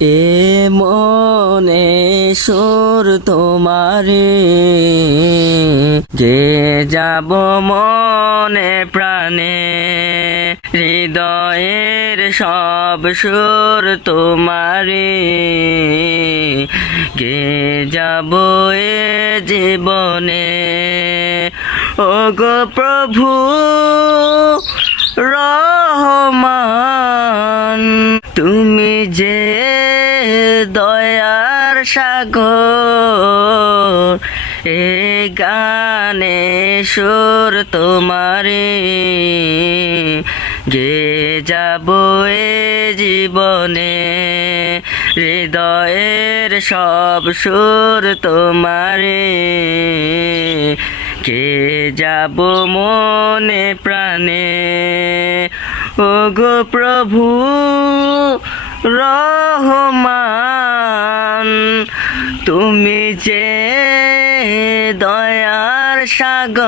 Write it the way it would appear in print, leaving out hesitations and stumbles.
এ মনে সুর তোমারে গে যাব মনে প্রাণে, হৃদয়ের সব সুর তোমারে গে যাব এ জীবনে। ও গো প্রভু রহমান, তুমি যে দয়ার সাগর, এ গানে সুর তোমারে গে যাব এ জীবনে। হৃদয়ের সব সুর তোমারে গে যাব মনে প্রাণে। ও গো প্রভু রহমান, তুমি যে দয়ার সাগর,